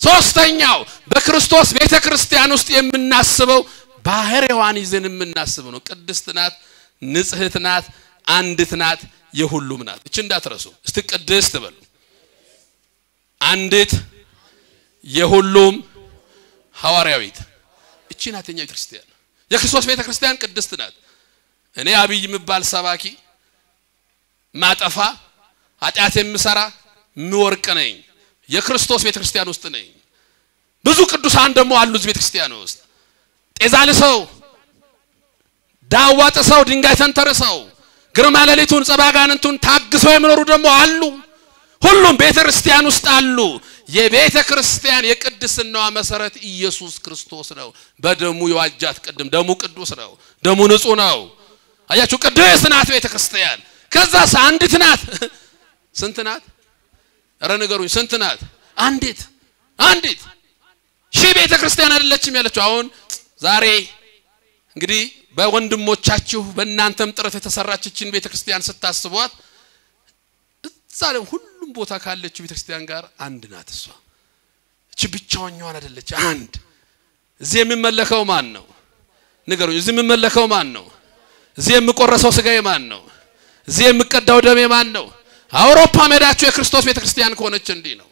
ሶስተኛው በክርስቶስ ቤተክርስቲያን ውስጥ የምናስበው ባህሪዋን ይዘን የምናስበው ነው። ቅድስት ናት፣ ንጽሕት ናት፣ አንዲት ናት፣ የሁሉም ናት። እቺ እንዳትረሱ እስቲ ቅድስት በሉ። አንዲት የሁሉም ሐዋርያዊት እቺ ናትኛ ክርስቲያን። የክርስቶስ ቤተክርስቲያን ቅድስት ናት። እኔ አብይ የሚባል ሰባኪ ማጠፋ ኃጢአት የምሰራ ምወርቅ ነኝ። የክርስቶስ ቤተክርስቲያን ውስጥ ነኝ። ብዙ ቅዱሳን ደግሞ አሉ እዚህ ቤተክርስቲያን ውስጥ። ጤዛ ልሰው፣ ዳዋ ጥሰው፣ ድንጋይ ተንተርሰው፣ ግርማ ሌሊቱን ጸባጋንንቱን ታግሰው የሚኖሩ ደግሞ አሉ። ሁሉም ቤተክርስቲያን ውስጥ አሉ የቤተክርስቲያን የቅድስናዋ መሰረት ኢየሱስ ክርስቶስ ነው በደሙ የዋጃት ቅድም ደሙ ቅዱስ ነው ደሙ ንጹህ ነው አያችሁ ቅዱስ ናት ቤተክርስቲያን ከዛስ አንዲት ናት ስንት ናት አረ ነገሩኝ ስንት ናት አንዲት ሺ ቤተክርስቲያን አይደለችም ያለችው አሁን ዛሬ እንግዲህ በወንድሞቻችሁ በእናንተም ጥረት የተሰራችችን ቤተክርስቲያን ስታስቧት ዛሬ ሁሉም ቦታ ካለችው ቤተክርስቲያን ጋር አንድ ናት እሷ እቺ ብቻዋኛዋን አይደለች አንድ እዚህ የሚመለከው ማን ነው ንገሩኝ እዚህ የሚመለከው ማን ነው እዚህ የሚቆረሰው ስጋዬ ማን ነው እዚህ የሚቀዳው ደሜ ማን ነው አውሮፓ ሜዳችሁ የክርስቶስ ቤተክርስቲያን ከሆነች እንዲህ ነው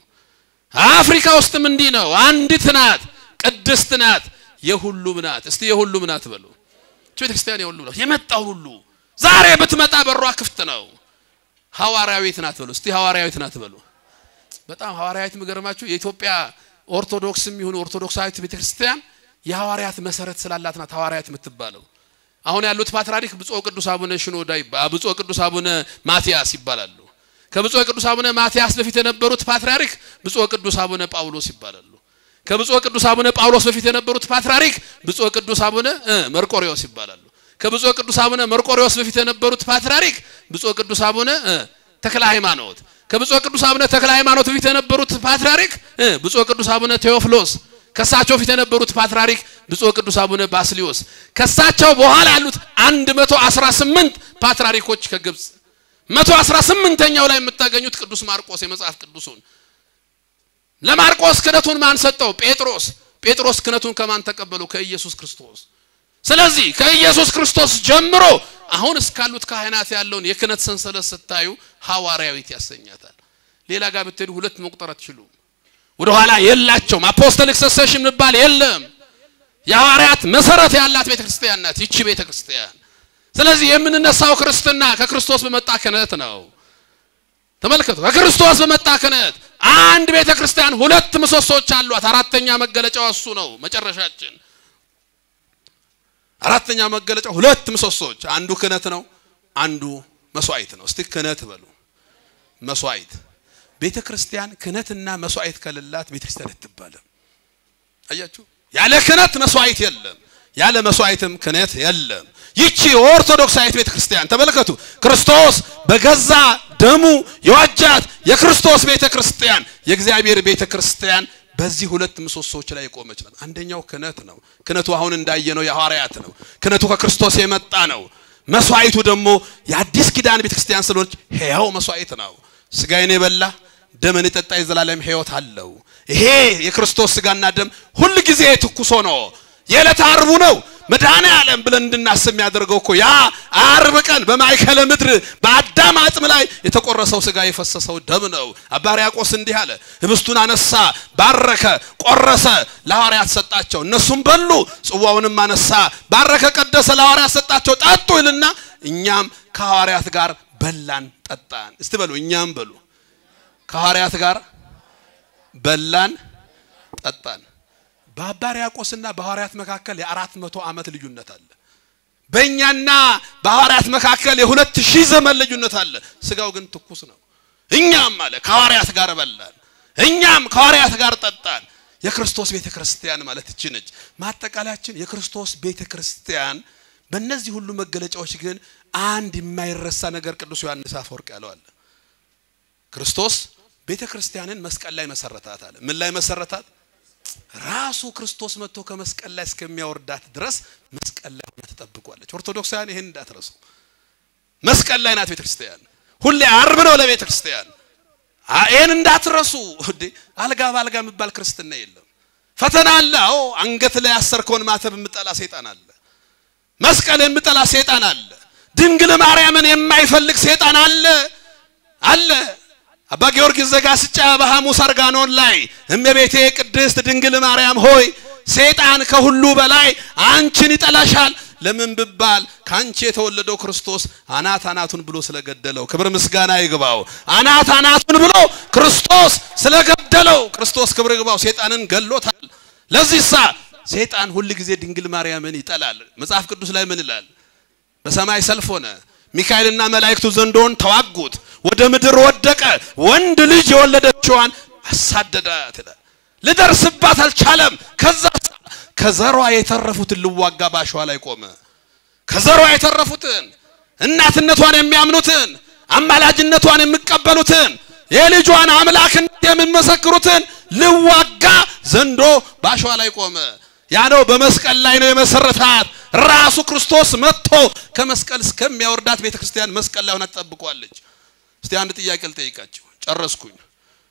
አፍሪካ ውስጥም እንዲህ ነው አንዲት ናት ቅድስት ናት የሁሉም ናት እስቲ የሁሉም ናት በሉ ቤተክርስቲያን የሁሉም ናት የመጣው ሁሉ ዛሬ ብትመጣ በሯ ክፍት ነው ሐዋርያዊት ናት በሉ እስቲ ሐዋርያዊት ናት በሉ በጣም ሐዋርያዊት ምገርማችሁ የኢትዮጵያ ኦርቶዶክስም ይሁን ኦርቶዶክሳዊት ቤተክርስቲያን የሐዋርያት መሰረት ስላላት ናት ሐዋርያት የምትባለው አሁን ያሉት ፓትርያርክ ብፁዕ ቅዱስ አቡነ ሽኖዳ ብፁዕ ቅዱስ አቡነ ማቲያስ ይባላሉ ከብፁዕ ቅዱስ አቡነ ማቲያስ በፊት የነበሩት ፓትርያርክ ብፁዕ ቅዱስ አቡነ ጳውሎስ ይባላሉ ከብፁዕ ቅዱስ አቡነ ጳውሎስ በፊት የነበሩት ፓትርያርክ ብፁዕ ቅዱስ አቡነ መርቆሪዎስ ይባላሉ ከብፁዕ ቅዱስ አቡነ መርቆሪዎስ በፊት የነበሩት ፓትርያርክ ብፁዕ ቅዱስ አቡነ ተክለ ሃይማኖት ከብፁዕ ቅዱስ አቡነ ተክለ ሃይማኖት በፊት የነበሩት ፓትርያርክ ብፁዕ ቅዱስ አቡነ ቴዎፍሎስ ከሳቸው በፊት የነበሩት ፓትርያርክ ብፁዕ ቅዱስ አቡነ ባስሊዮስ ከሳቸው በኋላ ያሉት 118 ፓትርያርኮች ከግብጽ 118ኛው ላይ የምታገኙት ቅዱስ ማርቆስ የመጽሐፍ ቅዱሱን ለማርቆስ ክህነቱን ማን ሰጠው ጴጥሮስ ክህነቱን ከማን ተቀበለው ከኢየሱስ ክርስቶስ ስለዚህ ከኢየሱስ ክርስቶስ ጀምሮ አሁን እስካሉት ካህናት ያለውን የክህነት ሰንሰለት ስታዩ ሐዋርያዊት ያሰኛታል ሌላ ጋር ብትሄዱ ሁለት መቁጠር አትችሉም ወደ ኋላ የላቸውም አፖስቶሊክ ሰክሰሽን ምባል የለም የሐዋርያት መሰረት ያላት ቤተክርስቲያን ናት ይቺ ቤተክርስቲያን ስለዚህ የምንነሳው ክርስትና ከክርስቶስ በመጣ ክህነት ነው ተመልከቱ ከክርስቶስ በመጣ ክህነት አንድ ቤተክርስቲያን ሁለት ምሰሶች አሏት አራተኛ መገለጫው እሱ ነው መጨረሻችን አራተኛ መገለጫው ሁለት ምሰሶች አንዱ ክህነት ነው አንዱ መስዋዕት ነው እስቲ ክህነት በሉ መስዋዕት ቤተክርስቲያን ክህነትና መስዋዕት ከሌላት ቤተክርስቲያን አትባልም አያችሁ ያለ ክህነት መስዋዕት የለም ያለ መስዋዕትም ክህነት የለም ይቺ ኦርቶዶክሳዊት ቤተክርስቲያን ተመልከቱ ክርስቶስ በገዛ ደሙ የዋጃት የክርስቶስ ቤተክርስቲያን የእግዚአብሔር ቤተክርስቲያን በዚህ ሁለት ምሰሶች ላይ ቆመች ናት አንደኛው ክህነት ነው ክህነቱ አሁን እንዳየነው የሐዋርያት ነው ክህነቱ ከክርስቶስ የመጣ ነው መስዋዕቱ ደግሞ የአዲስ ኪዳን ቤተክርስቲያን ስለሆነች ሕያው መስዋዕት ነው ስጋዬን የበላ ደምን የጠጣ የዘላለም ሕይወት አለው ይሄ የክርስቶስ ስጋና ደም ሁሉ ጊዜ ትኩስ ሆኖ የዕለት ዓርቡ ነው መድኃኔ ዓለም ብለን እንድናስብ የሚያደርገው እኮ ያ ዓርብ ቀን በማይከለ ምድር በአዳም አጥም ላይ የተቆረሰው ስጋ የፈሰሰው ደም ነው አባ ሕርያቆስ እንዲህ አለ ህብስቱን አነሳ ባረከ ቆረሰ ለሐዋርያት ሰጣቸው እነሱም በሉ ጽዋውንም አነሳ ባረከ ቀደሰ ለሐዋርያት ሰጣቸው ጠጡ ይልና እኛም ከሐዋርያት ጋር በላን ጠጣን እስቲ በሉ እኛም በሉ ከሐዋርያት ጋር በላን ጠጣን በአባ ሕርያቆስና በሐዋርያት መካከል የ400 ዓመት ልዩነት አለ በእኛና በሐዋርያት መካከል የ2000 ዘመን ልዩነት አለ ስጋው ግን ትኩስ ነው እኛም አለ ከሐዋርያት ጋር በላን እኛም ከሐዋርያት ጋር ጠጣን የክርስቶስ ቤተክርስቲያን ማለት እቺ ነች ማጠቃለያችን የክርስቶስ ቤተክርስቲያን በእነዚህ ሁሉ መገለጫዎች ግን አንድ የማይረሳ ነገር ቅዱስ ዮሐንስ አፈወርቅ ያለው አለ ክርስቶስ ቤተክርስቲያንን መስቀል ላይ መሰረታት አለ ምን ላይ መሰረታት ራሱ ክርስቶስ መጥቶ ከመስቀል ላይ እስከሚያወርዳት ድረስ መስቀል ላይ ሆና ተጠብቋለች ኦርቶዶክሳውያን ይሄን እንዳትረሱ መስቀል ላይ ናት ቤተክርስቲያን ሁሌ ዓርብ ነው ለቤተክርስቲያን ይሄን እንዳትረሱ አልጋ ባልጋ የሚባል ክርስትና የለም ፈተና አለ አንገት ላይ ያሰርከውን ማተብ የምጠላ ሰይጣን አለ መስቀል የምጠላ ሰይጣን አለ ድንግል ማርያምን የማይፈልግ ሰይጣን አለ አባ ጊዮርጊስ ዘጋስጫ በሐሙስ አርጋኖን ላይ እመቤቴ ቅድስት ድንግል ማርያም ሆይ ሰይጣን ከሁሉ በላይ አንቺን ይጠላሻል ለምን ብባል ካንቺ የተወለደው ክርስቶስ አናቱን ብሎ ስለገደለው ክብር ምስጋና ይግባው አናቱን ብሎ ክርስቶስ ስለገደለው ክርስቶስ ክብር ይግባው ሰይጣንን ገሎታል ለዚህሳ ሰይጣን ሁሉ ጊዜ ድንግል ማርያምን ይጠላል መጽሐፍ ቅዱስ ላይ ምን ይላል በሰማይ ሰልፍ ሆነ ሚካኤልና መላእክቱ ዘንዶን ተዋጉት ወደ ምድር ወደቀ ወንድ ልጅ የወለደችዋን አሳደዳት ይላል ልደርስባት አልቻለም ከዘሯ የተረፉትን ልዋጋ ባሸዋ ላይ ቆመ ከዘሯ የተረፉትን እናትነቷን የሚያምኑትን አማላጅነቷን የሚቀበሉትን የልጇን አምላክነት የሚመሰክሩትን ልዋጋ ዘንዶ ባሸዋ ላይ ቆመ ያ ነው በመስቀል ላይ ነው የመሰረታት ራሱ ክርስቶስ መጥቶ ከመስቀል እስከሚያወርዳት ቤተክርስቲያን መስቀል ላይ ሆና ተጠብቋለች እስቲ አንድ ጥያቄ ልጠይቃችሁ ጨረስኩኝ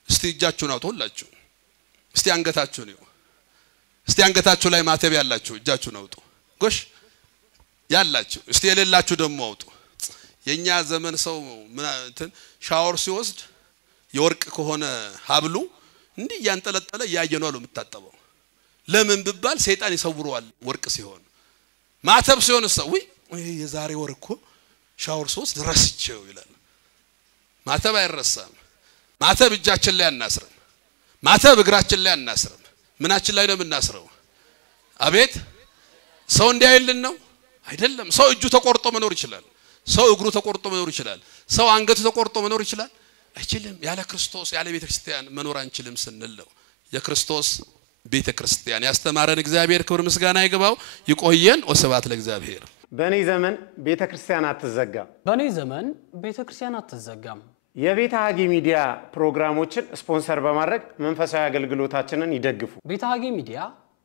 እስቲ እጃችሁን አውጡ ሁላችሁ እስቲ አንገታችሁን ይው እስቲ አንገታችሁ ላይ ማተብ ያላችሁ እጃችሁን አውጡ ጎሽ ያላችሁ እስቲ የሌላችሁ ደግሞ አውጡ የኛ ዘመን ሰው እንትን ሻወር ሲወስድ የወርቅ ከሆነ ሀብሉ እንዴ ያንጠለጠለ ያየነው አሉ የምታጠበው ለምን ቢባል ሰይጣን ይሰውረዋል ወርቅ ሲሆን ማተብ ሲሆን ሰው የዛሬ ወር እኮ ሻወር ሲወስድ ረስቼው ይላል ማተብ አይረሳም ማተብ እጃችን ላይ አናስርም ማተብ እግራችን ላይ አናስርም ምናችን ላይ ነው የምናስረው አቤት ሰው እንዲያይልን ነው አይደለም ሰው እጁ ተቆርጦ መኖር ይችላል ሰው እግሩ ተቆርጦ መኖር ይችላል ሰው አንገቱ ተቆርጦ መኖር ይችላል አይችልም ያለ ክርስቶስ ያለ ቤተክርስቲያን መኖር አንችልም ስንለው የክርስቶስ ቤተክርስቲያን ያስተማረን እግዚአብሔር ክብር ምስጋና ይግባው ይቆየን ወስብሐት ለእግዚአብሔር በኔ ዘመን ቤተክርስቲያን አትዘጋም በኔ ዘመን ቤተክርስቲያን አትዘጋም የቤተ ሀጌ ሚዲያ ፕሮግራሞችን ስፖንሰር በማድረግ መንፈሳዊ አገልግሎታችንን ይደግፉ ቤተ ሀጌ ሚዲያ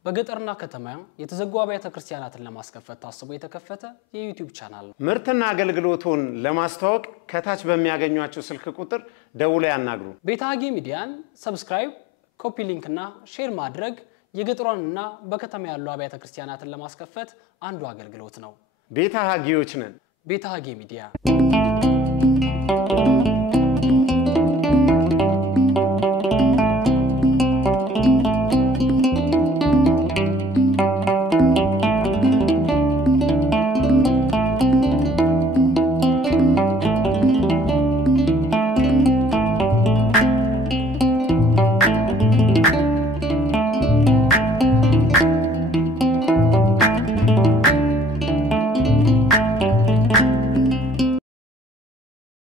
በገጠርና ከተማ የተዘጉ አብያተ ክርስቲያናትን ለማስከፈት ታስቦ የተከፈተ የዩቲዩብ ቻናል ነው ምርትና አገልግሎቱን ለማስተዋወቅ ከታች በሚያገኙአቸው ስልክ ቁጥር ደውለው ያናግሩ ቤተ ሀጌ ሚዲያን ሰብስክራይብ ኮፒ ሊንክ እና ሼር ማድረግ የገጠሯንና በከተማ ያሉ አብያተ ክርስቲያናትን ለማስከፈት አንዱ አገልግሎት ነው ቤተ ሀጌዎች ነን ቤተ ሀጌ ሚዲያ